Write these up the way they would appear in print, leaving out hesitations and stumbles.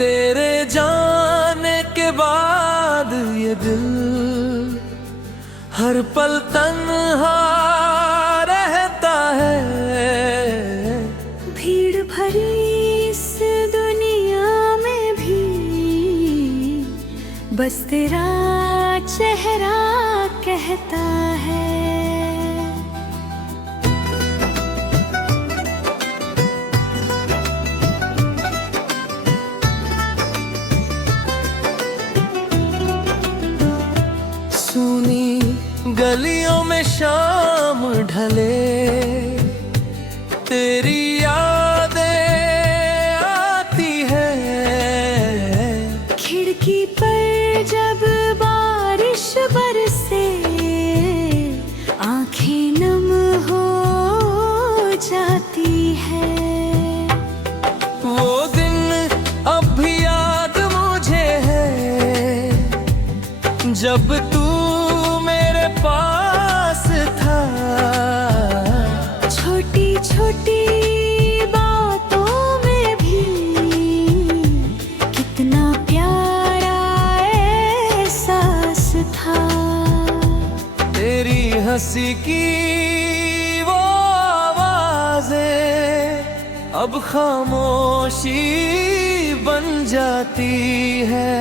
तेरे जाने के बाद ये दिल हर पल तन्हा रहता है। भीड़ भरी इस दुनिया में भी बस तेरा चेहरा कहता है। सुनी गलियों में शाम ढले, तेरी यादें आती है। खिड़की पर जब बारिश बरसे, आंखें नम हो जाती है। वो दिन अब भी याद मुझे है, जब तू मेरे पास था। छोटी छोटी बातों में भी कितना प्यारा एहसास था। तेरी हंसी की वो आवाज़ें अब खामोशी बन जाती है।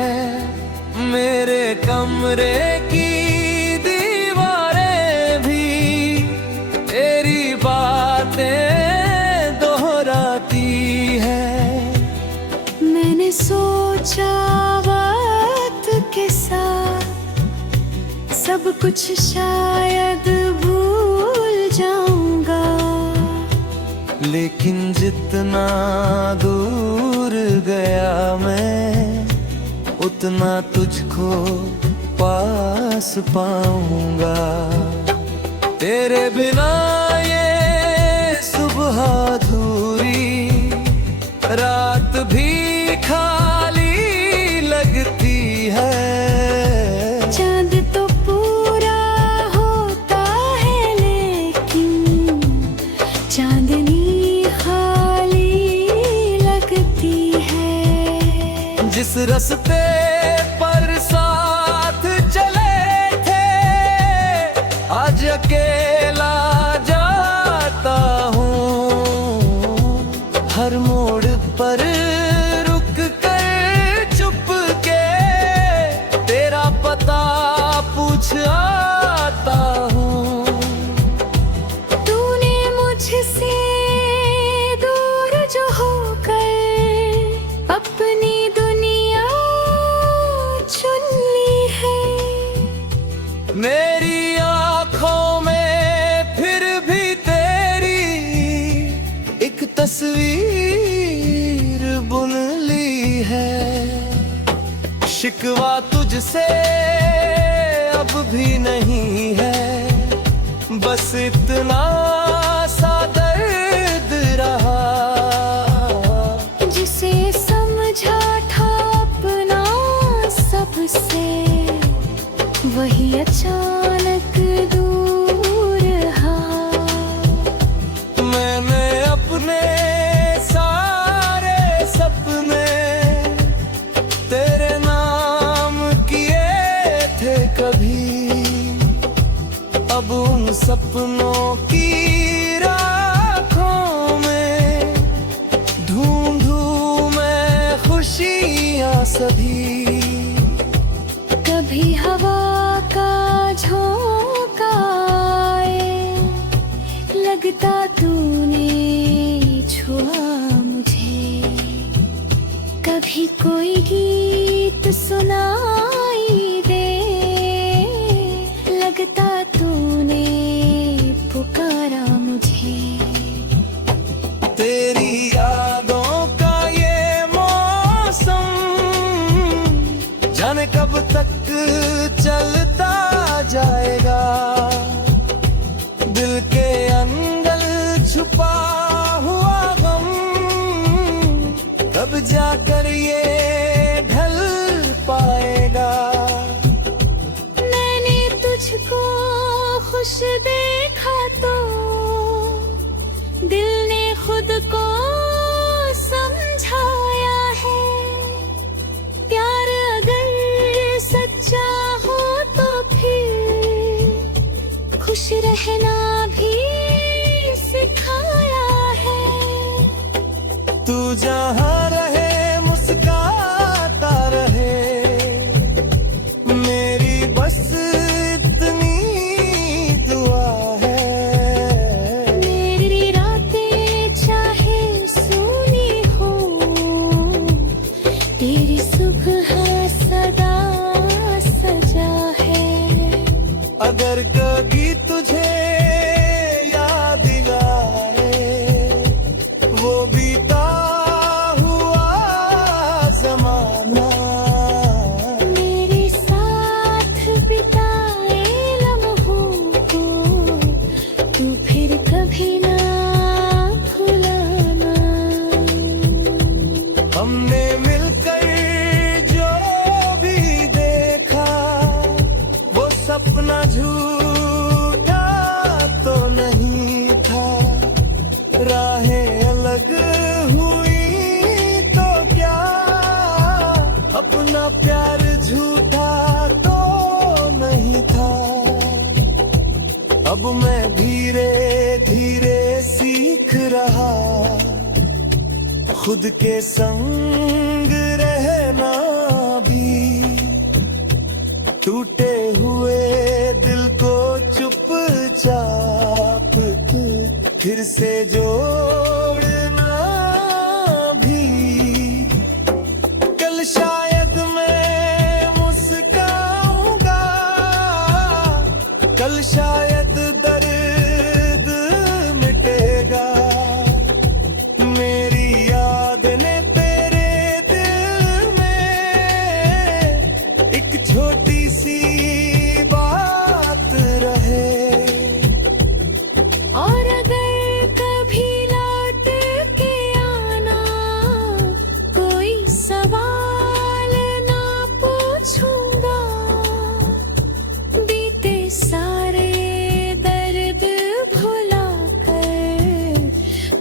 मेरे कमरे की दीवारें भी तेरी बातें दोहराती है। मैंने सोचा वक्त के साथ सब कुछ शायद भूल जाऊंगा, लेकिन जितना दूर गया मैं, उतना तुझको पास पाऊंगा। तेरे बिना ये सुबह अधूरी, रात भी खाली लगती है। चांद तो पूरा होता है, लेकिन चांदनी खाली लगती है। जिस रास्ते पर साथ चले थे, आज अकेला जाता हूँ। हर मोड़ पर रुक कर चुप के तेरा पता पूछ आता हूँ। तूने मुझसे दूर जो होकर अपनी दुनिया चुन ली है। मेरी आँखों में फिर भी तेरी एक तस्वीर बुन ली है। शिकवा तुझसे अब भी नहीं है, बस इतना सा दर्द रहा। जिसे समझा था अपना सबसे, वही अचानक दूर रहा। मैंने अपने सारे सपने तेरे नाम किए थे कभी, अब उन सपनों की राखों में ढूंढूं मैं खुशियाँ सभी। कभी हवा का झोंका आए, लगता तूने छुआ मुझे। कभी कोई गीत सुनाई दे, लगता तूने पुकारा मुझे। तेरी यादों का ये मौसम जाने कब तक चलता जाएगा। दिल के अंदर छुपा हुआ गम कब जाकर ये ढल पाएगा। मैंने तुझको खुश देखा तो दिल ने खुद को समझाया है। जहाँ रहे मुस्काता रहे, मेरी बस इतनी दुआ है। मेरी रातें चाहे सूनी हो, तेरी सुबह सदा सजा है। अगर कभी तुझे याद आए वो बीता हुआ जमाना, मेरे साथ बिताए लम्हों को तू फिर कभी ना भुलाना। हमने मिलकर जो भी देखा वो सपना झूठा तो नहीं था। राहें अलग हुई तो क्या, अपना प्यार झूठा तो नहीं था। अब मैं धीरे धीरे सीख रहा खुद के संग रहना भी। टूटे हुए दिल को चुपचाप फिर से जोड़ना भी। कल शायद मैं मुस्काऊंगा, कल शायद दर्द मिटेगा। मेरी याद ने तेरे दिल में एक छोटी सी बात रहे। और अगर कभी लौट के आना, कोई सवाल ना पूछूंगा। बीते सारे दर्द भुला कर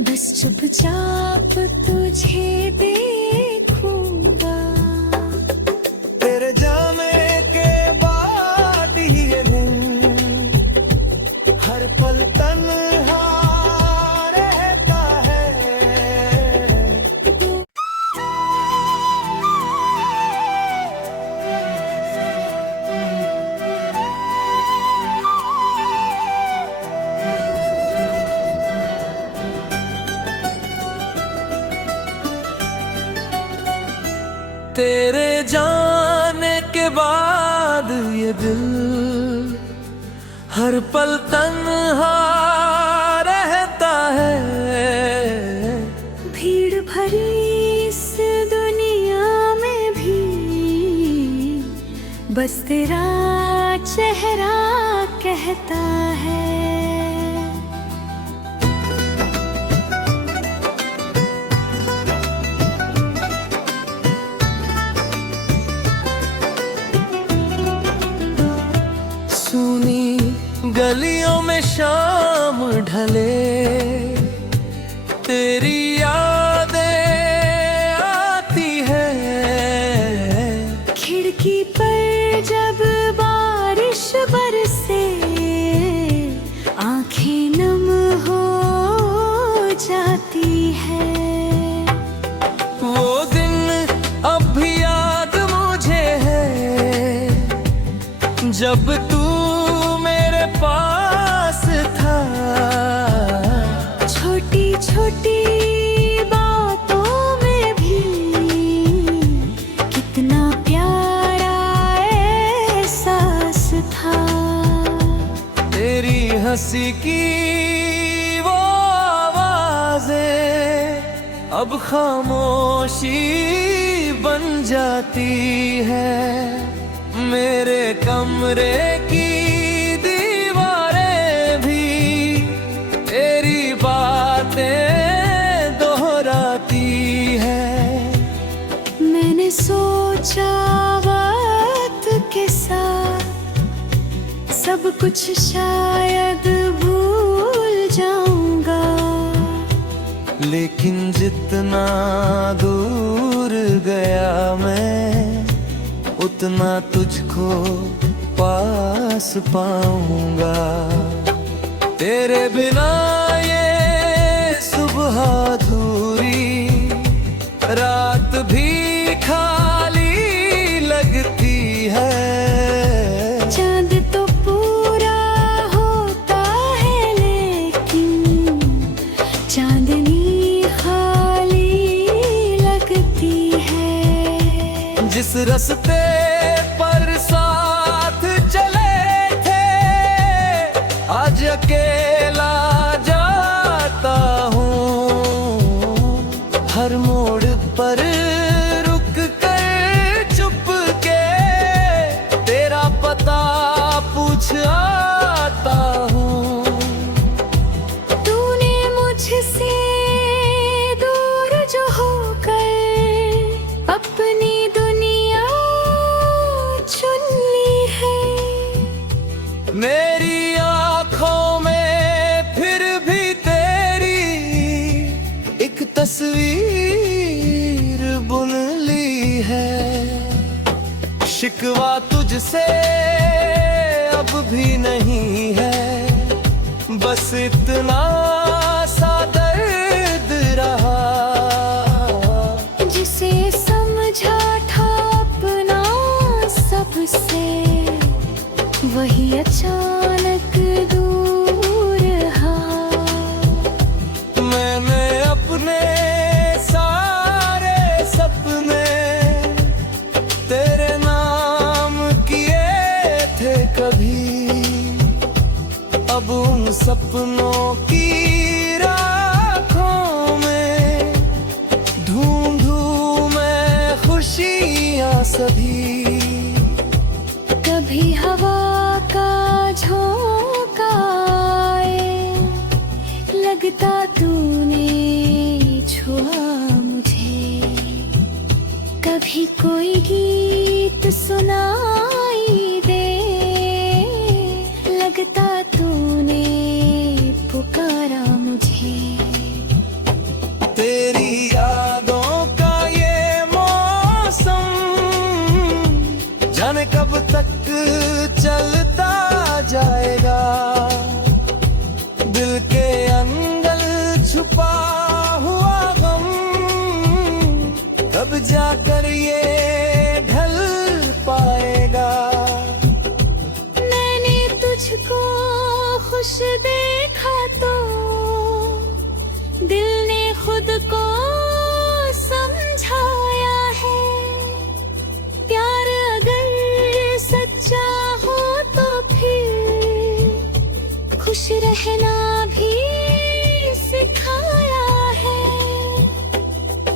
बस चुपचाप तुझे देखूंगा। तेरे जाने के बाद ये दिन हर पल तन्हा रहता है। तेरे जाने के बाद ये दिल हर पल तन्हा रहता है। भीड़ भरी इस दुनिया में भी बस तेरा चेहरा कहता है। सुनी गलियों में शाम ढले, तेरी यादें आती है। खिड़की पर जब बारिश बरसे, आंखें नम हो जाती है। वो दिन अब भी याद मुझे है जब तू मेरे पास था। छोटी छोटी बातों में भी कितना प्यारा एहसास था। तेरी हंसी की वो आवाज़ें अब खामोशी बन जाती है। मेरे कमरे की दीवारें भी तेरी बातें दोहराती है। मैंने सोचा वक्त के साथ सब कुछ शायद भूल जाऊंगा, लेकिन जितना दूर गया मैं उतना तुझको पास पाऊंगा। तेरे बिना ये सुबह अधूरी रात भी खाली लगती है। चांद तो पूरा होता है लेकिन चांदनी खाली लगती है। जिस रास्ते पर साथ चले थे आज अकेला जाता हूँ। हर मोड़ पर रुक कर चुप के तेरा पता पूछ आता हूँ। तूने मुझसे दूर जो होकर अपनी दुनिया चुन ली है। मेरी आँखों में फिर भी तेरी एक तस्वीर बुन ली है। शिकवा तुझसे अब भी नहीं है, बस इतना सा दर्द रहा। जिसे समझा था अपना सबसे वही अचानक दूर रहा। मैंने अपने सारे सपने तेरे नाम किए थे कभी। अब उन सपनों की राखों में ढूंढूं मैं खुशियाँ सभी। कभी हवा का झोंका आए लगता तूने छुआ मुझे। कभी कोई गीत सुनाई दे लगता तूने पुकारा मुझे। तेरी यादों का ये मौसम जाने कब तक चलता जाएगा। दिल के अंदर छुपा हुआ गम कब जाकर ये ढल पाएगा। मैंने तुझको खुश देखा तो दिल ने खुद को समझाया है। प्यार अगर सच्चा हो तो फिर खुश रहना भी सिखाया है।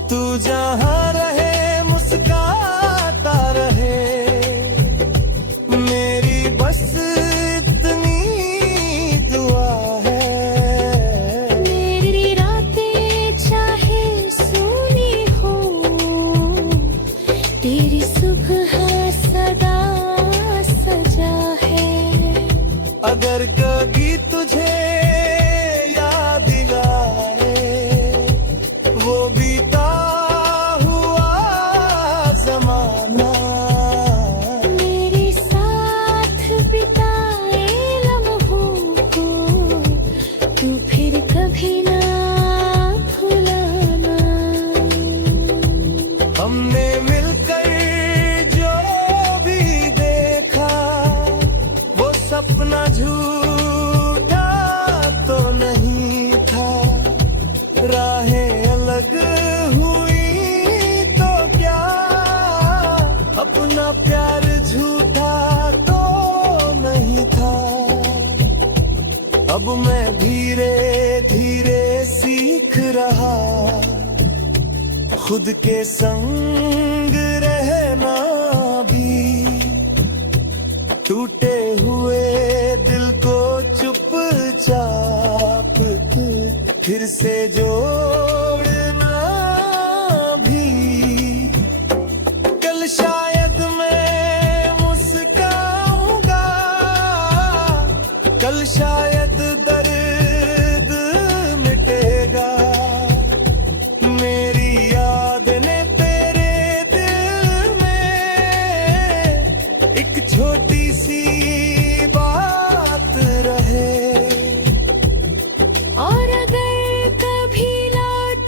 तू जहाँ रहे मुस्काता रहे, मेरी बस इतनी दुआ है। मेरी रातें चाहे सुनी हो तेरी सुबह सदा सजा है। अगर कभी तुझे याद आए वो बीता हुआ जमाना, मेरे साथ बिताए लम्हों को तू फिर कभी ना भुलाना। हमने मिलकर जो भी देखा वो सपना झूठा तो नहीं था। राहें अलग हुई तो क्या, अपना प्यार झूठा तो नहीं था। अब मैं धीरे धीरे सीख रहा खुद के संग रहना भी। टूटे हुए दिल को चुपचाप फिर से जोड़ना भी। कल शायद मैं मुस्काऊंगा, कल शायद दर्द मिटेगा। मेरी याद ने तेरे दिल में एक छोटी सी बात रहे। और अगर कभी लौट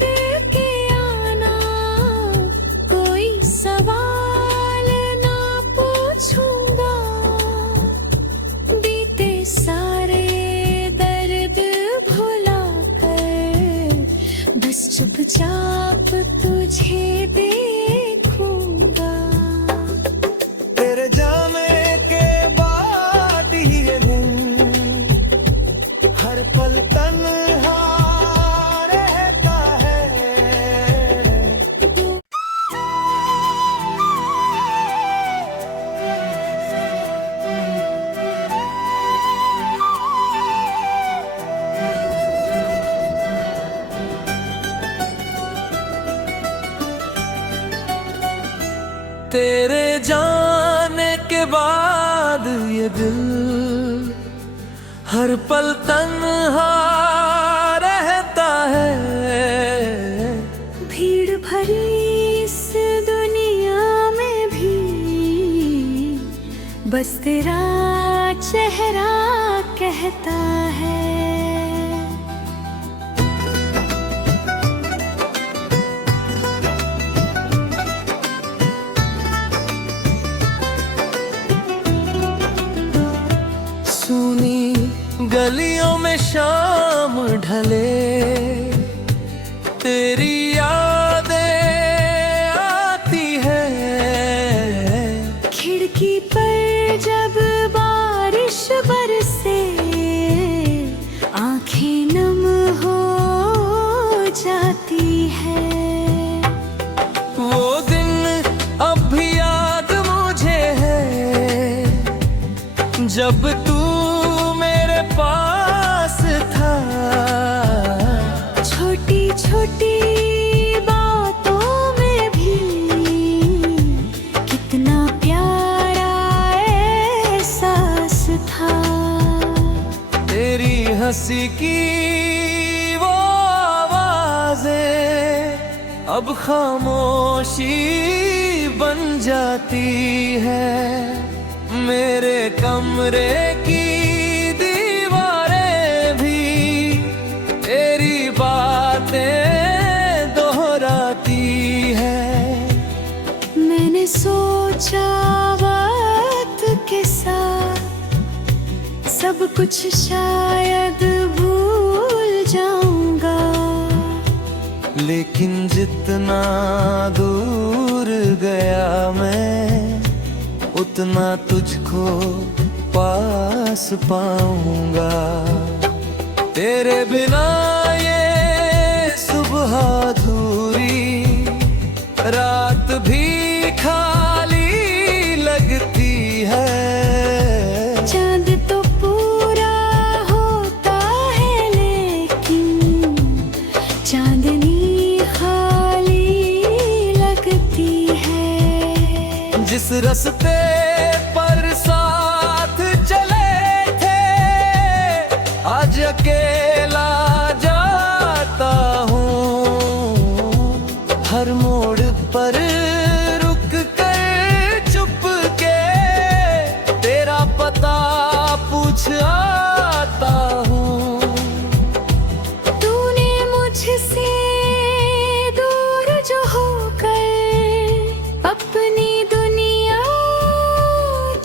देखूंगा। तेरे जाने के बाद ये दिन हर पल तन्हा रहता है। तेरे जाने के बाद ये दिल हर पल तन्हा रहता है। भीड़ भरी इस दुनिया में भी बस तेरा चेहरा कहता है। सुनी गलियों में शाम ढले, तेरी यादें आती है। खिड़की पर जब बारिश बरसे, आंखें नम हो जाती है। वो दिन अब भी याद मुझे है, जब तू मेरे पास था। छोटी छोटी बातों में भी कितना प्यारा एहसास था। तेरी हंसी की वो आवाजें अब खामोशी बन जाती है। मेरे कमरे की दीवारें भी तेरी बातें दोहराती है। मैंने सोचा वक्त के साथ सब कुछ शायद भूल जाऊंगा, लेकिन जितना दूर गया मैं, उतना तुझको पास पाऊंगा। तेरे बिना ये सुबह अधूरी, रात भी खाली लगती है। चांद तो पूरा होता है, लेकिन चांदनी खाली लगती है। जिस रास्ते पर साथ चले थे, आज अकेला जाता हूँ। हर मोड़ पर रुक कर चुप के तेरा पता पूछ आता हूँ। तूने मुझसे दूर जो होकर अपनी दुनिया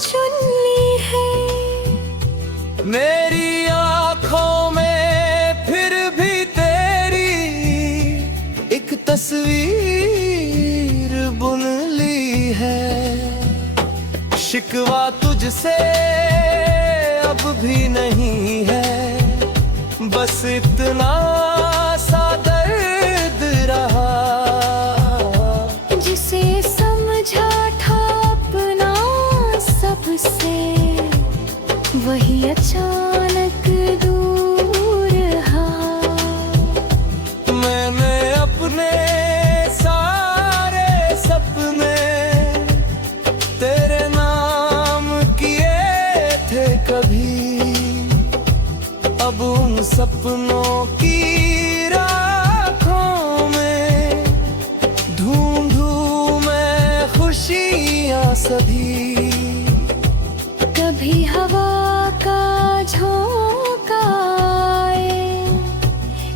चुन ली है। मेरी आँखों में फिर भी तेरी एक तस्वीर बुन ली है। शिकवा तुझसे अब भी नहीं है, बस इतना सा दर्द रहा। जिसे समझा था अपना सबसे, वही अचानक दूर रहा। मैंने अपने सारे सपने तेरे नाम किए थे कभी, अब उन सपनों की राखों में ढूंढूं मैं खुशियाँ सभी। कभी हवा का झोंका आए,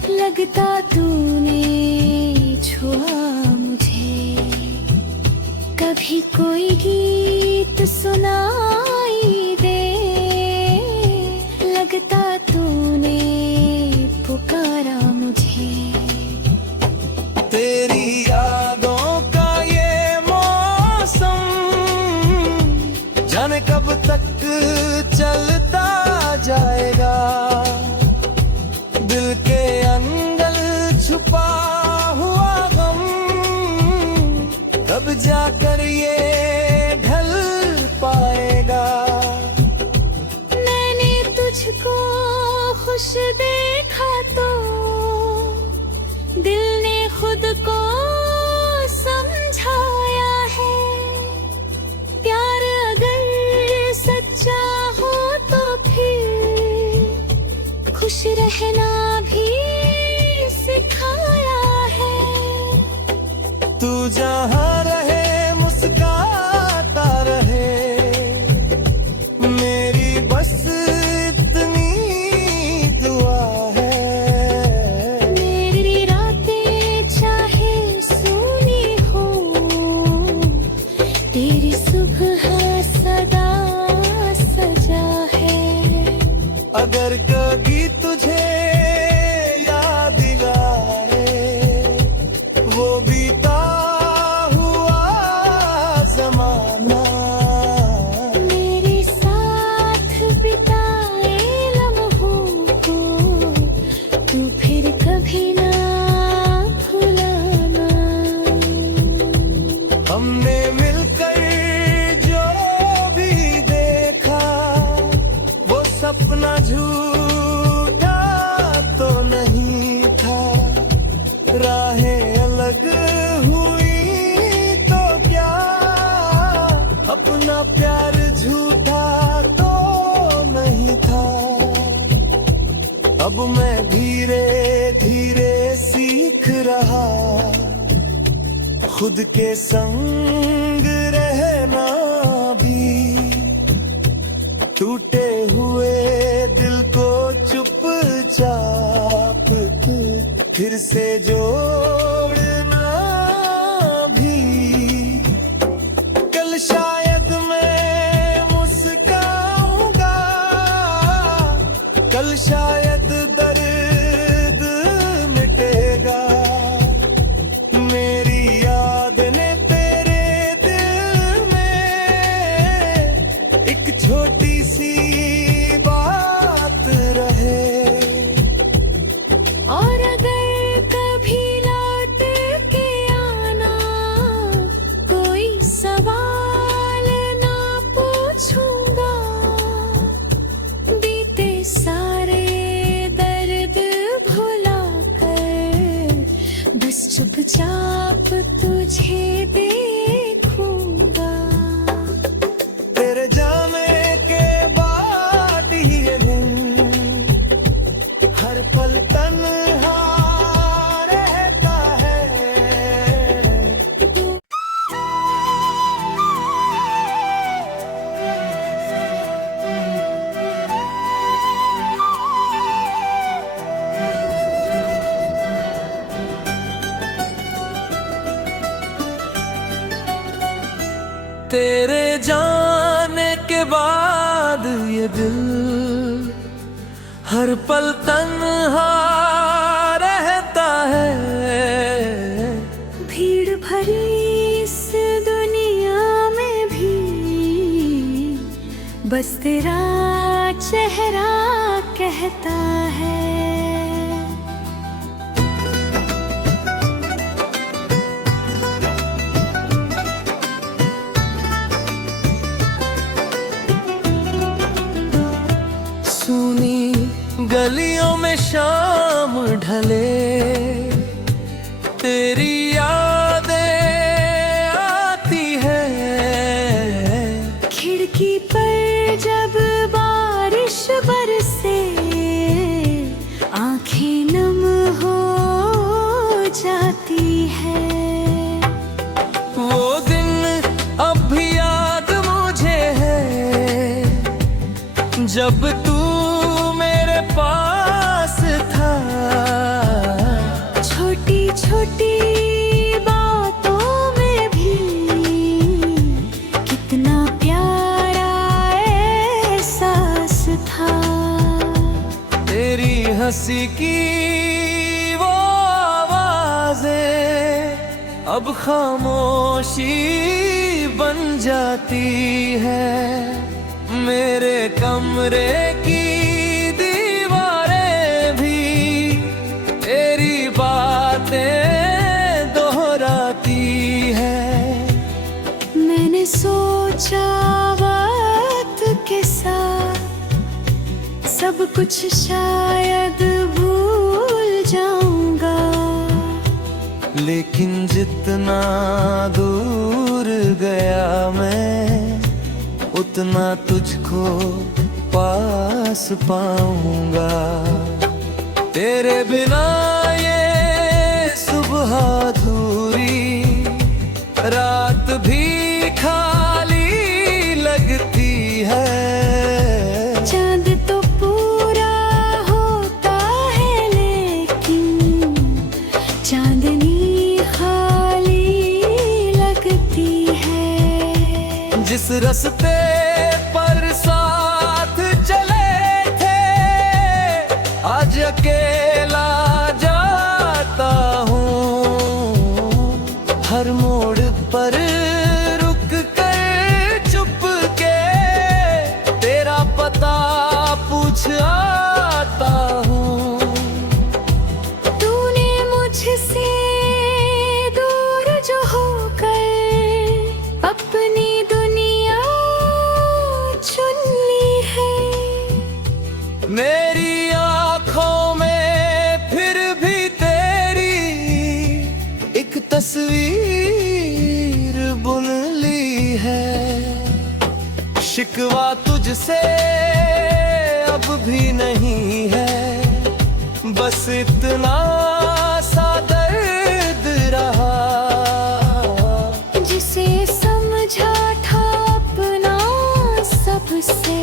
लगता तूने छुआ मुझे। कभी कोई गीत सुनाई दे, लगता तूने पुकारा मुझे। तेरी यादों चलता जाएगा। दिल के अंदर छुपा हुआ गम कब जाकर ये ढल पाएगा। मैंने तुझको खुश देखा तो दिल ने खुद को समझाया है। प्यार अगर सच्चा हो तो फिर खुश रहना भी सिखाया है। तू जहाँ रहे मुस्काता रहे, मेरी बस इतनी दुआ है। मेरी रातें चाहे सूनी हो, तेरी सुबह सदा सजा है। अगर कभी तुझे याद आए वो बीता हुआ जमाना, मेरे साथ बिताए लम्हों को तू फिर कभी ना भुलाना। हमने मिलकर जो भी देखा वो सपना झूठा तो नहीं था। राहें अलग हुई तो क्या, अपना प्यार झूठा तो नहीं था। अब मैं धीरे धीरे सीख रहा खुद के संग रहना भी। टूटे हुए दिल को चुपचाप फिर से जोड़ना भी। कल शायद मैं मुस्काऊंगा, कल शायद दर्द मिटेगा। मेरी याद ने तेरे दिल में एक छोटी सी बात रहे। और अगर कभी लौट के आना, कोई सवाल ना पूछूंगा। बीते सारे दर्द भुला कर बस चुपचाप तुझे देखूंगा। तेरे जाने के बाद ये दिन हर पल तन्हा रहता है। तेरे जाने के बाद ये दिल हर पल तन्हा रहता है। भीड़ भरी इस दुनिया में भी बस तेरा चेहरा कहता है। सुनी गलियों में शाम ढले, तेरी यादें आती है। खिड़की पर जब बारिश बरसे, आंखें नम हो जाती है। वो दिन अब भी याद मुझे है जब तू मेरे पास था। छोटी छोटी बातों में भी कितना प्यारा एहसास था। तेरी हंसी की वो आवाज़ें अब खामोशी बन जाती है। मेरे कमरे की दीवारें भी तेरी बातें दोहराती है। मैंने सोचा वक्त के साथ सब कुछ शायद भूल जाऊंगा, लेकिन जितना दूर गया मैं उतना तुझको पास पाऊंगा। तेरे बिना ये सुबह अधूरी, रात भी खाली लगती है। चांद तो पूरा होता है लेकिन चांदनी खाली लगती है। जिस रास्ते पर साथ चले थे आज अकेला जाता हूँ। हर मोड़ पर रुक कर चुप के तेरा पता पूछ आता हूँ। तूने मुझसे दूर जो होकर अपनी दुनिया चुन ली है। मेरी आँखों में फिर भी तेरी एक तस्वीर बुन ली है। शिकवा तुझसे अब भी नहीं है, बस इतना सा दर्द रहा। जिसे समझा था अपना सबसे,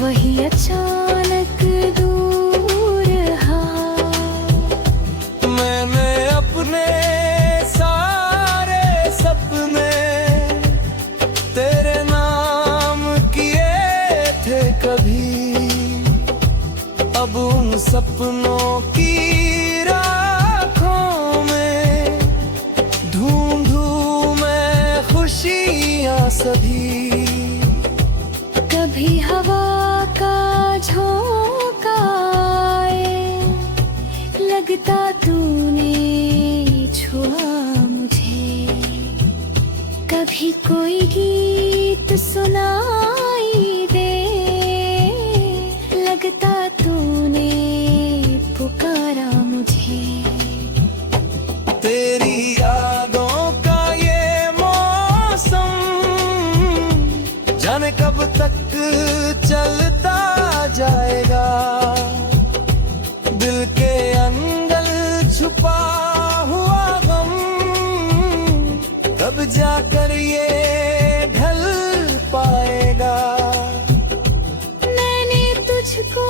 वही अचानक दूर रहा। मैंने अपने सारे सपने तेरे नाम किए थे कभी, अब उन सपनों की राखों में ढूंढूं मैं खुशियाँ सभी। कभी हवा का झोंका आए, लगता तूने छुआ मुझे। कभी कोई गीत सुनाई दे, लगता तूने पुकारा मुझे। तेरी यादों का ये मौसम जाने कब तक चलता जाएगा। दिल के अंदर छुपा हुआ गम कब जाकर ये ढल पाएगा। मैंने तुझको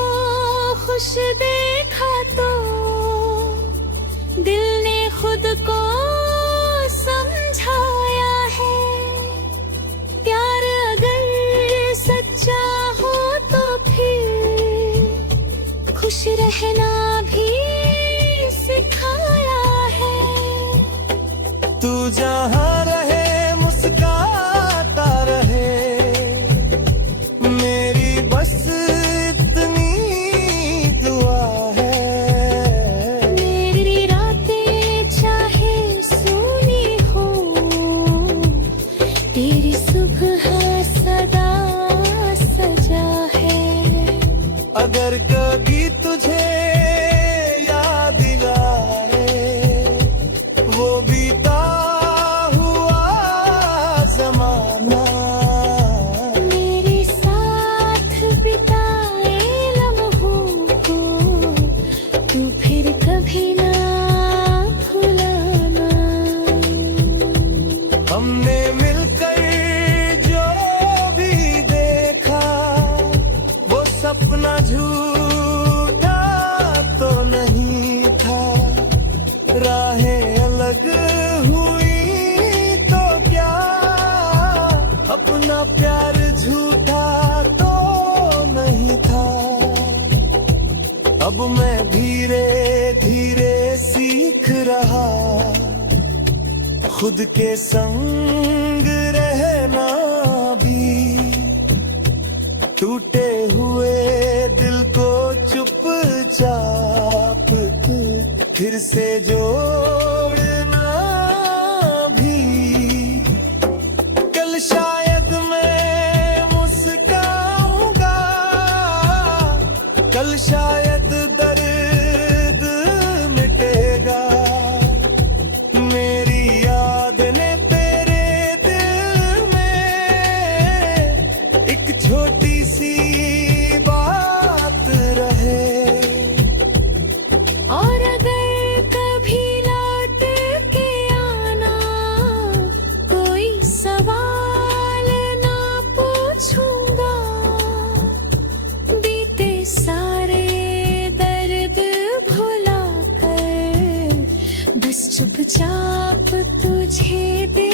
खुश देखा तो दिल ने खुद को समझाया है। प्यार अगर सच्चा हो तो फिर खुश रहना भी सिखाया है। तू जहाँ रहे मुस्काता रहे, मेरी बस इतनी दुआ है। मेरी रातें चाहे सूनी हो, तेरी सुबह सदा सजा है। अगर कभी तुझे याद आए वो बीता हुआ जमाना, मेरे साथ बिताए लम्हों को तू फिर कभी ना भुलाना। हमने मिलकर जो भी देखा वो सपना झूठा तो नहीं था। राहें अलग हुई तो क्या, अपना प्यार झूठा तो नहीं था। अब मैं धीरे धीरे सीख रहा खुद के संग रहना भी। फिर से जोड़ना भी। कल शायद मैं मुस्काऊंगा, कल शायद दर्द मिटेगा। मेरी याद ने तेरे दिल में एक छोटी सी बात रहे। और अगर कभी लौट के आना, कोई सवाल ना पूछूंगा। बीते सारे दर्द भुला कर बस चुपचाप तुझे दे